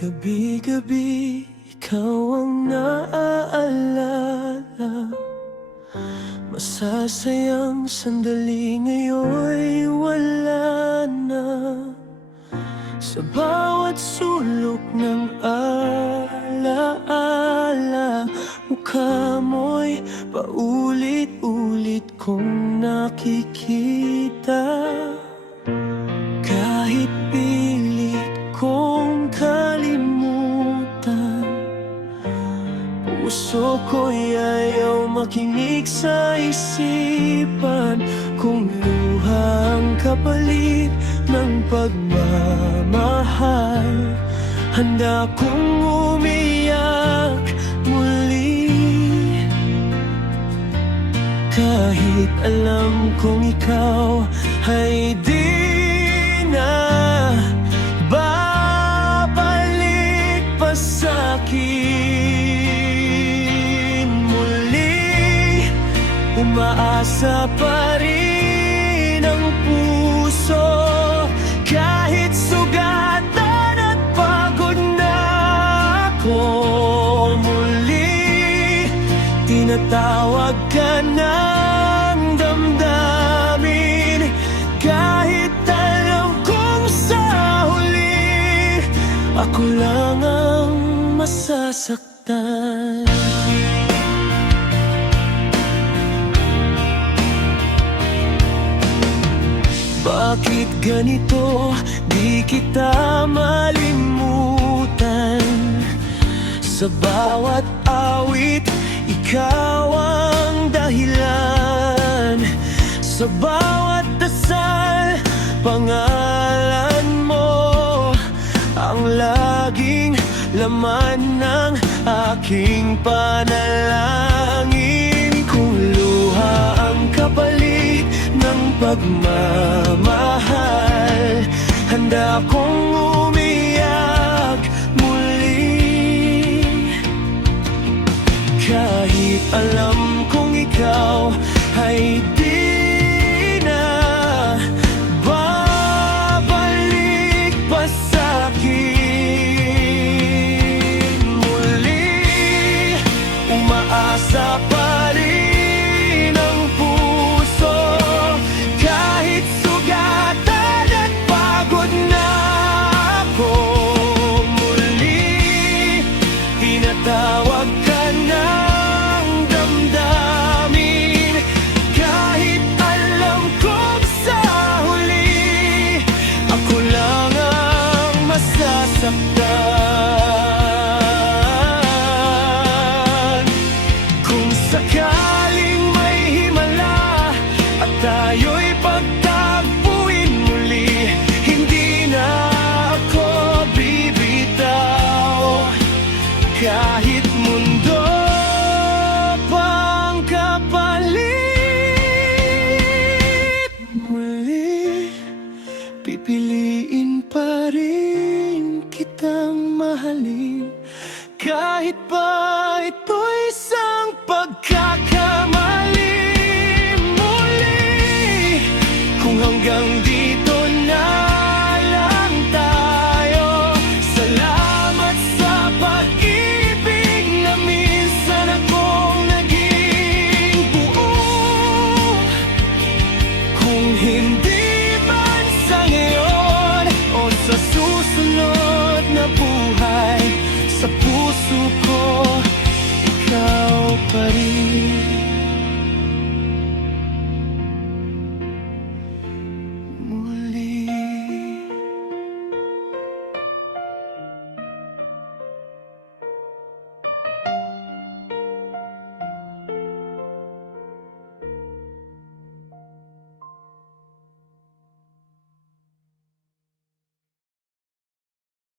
Gabi-gabi, ikaw ang naaalala. Masasayang sandali ngayon'y wala na. Sa bawat sulok ng alaala, mukha mo'y paulit-ulit kong nakikita. Kahit pilit kong kalimutan, puso ko'y ayaw makinig sa isipan. Kung luha ang kapalit ng pagmamahal, handa kong umiyak muli. Kahit alam kong ikaw ay di na babalik pa sa'kin muli. Umaasa pa rin ang puso, kahit sugatan at pagod na ako. Muli tinatawag ka ng damdamin, kahit alam kong sa huli ako lang ang masasaktan. Bakit ganito, di kita malimutan? Sa bawat awit, ikaw ang dahilan. Sa bawat dasal, pangalan mo ang laging laman ng aking panalangin. Kung luha ang kapalit ng pagmamahal, handa kong umiyak muli. Kahit alam kong ikaw ay di na babalik pa sa'kin muli. Umaasa pa rin ang puso, kahit sugatan at pagod na ako. Muli tinatawag ka ng damdamin, kahit alam kong sa huli ako lang ang masasaktan. Kung sakaling may himala at tayo'y pagtagpuin muli, hindi na ako bibitaw. Kahit mundo pang kapalit, muli pipiliin pa rin kitang mahalin. Kahit pa ito'y isang pagkakamali, muli kung hanggang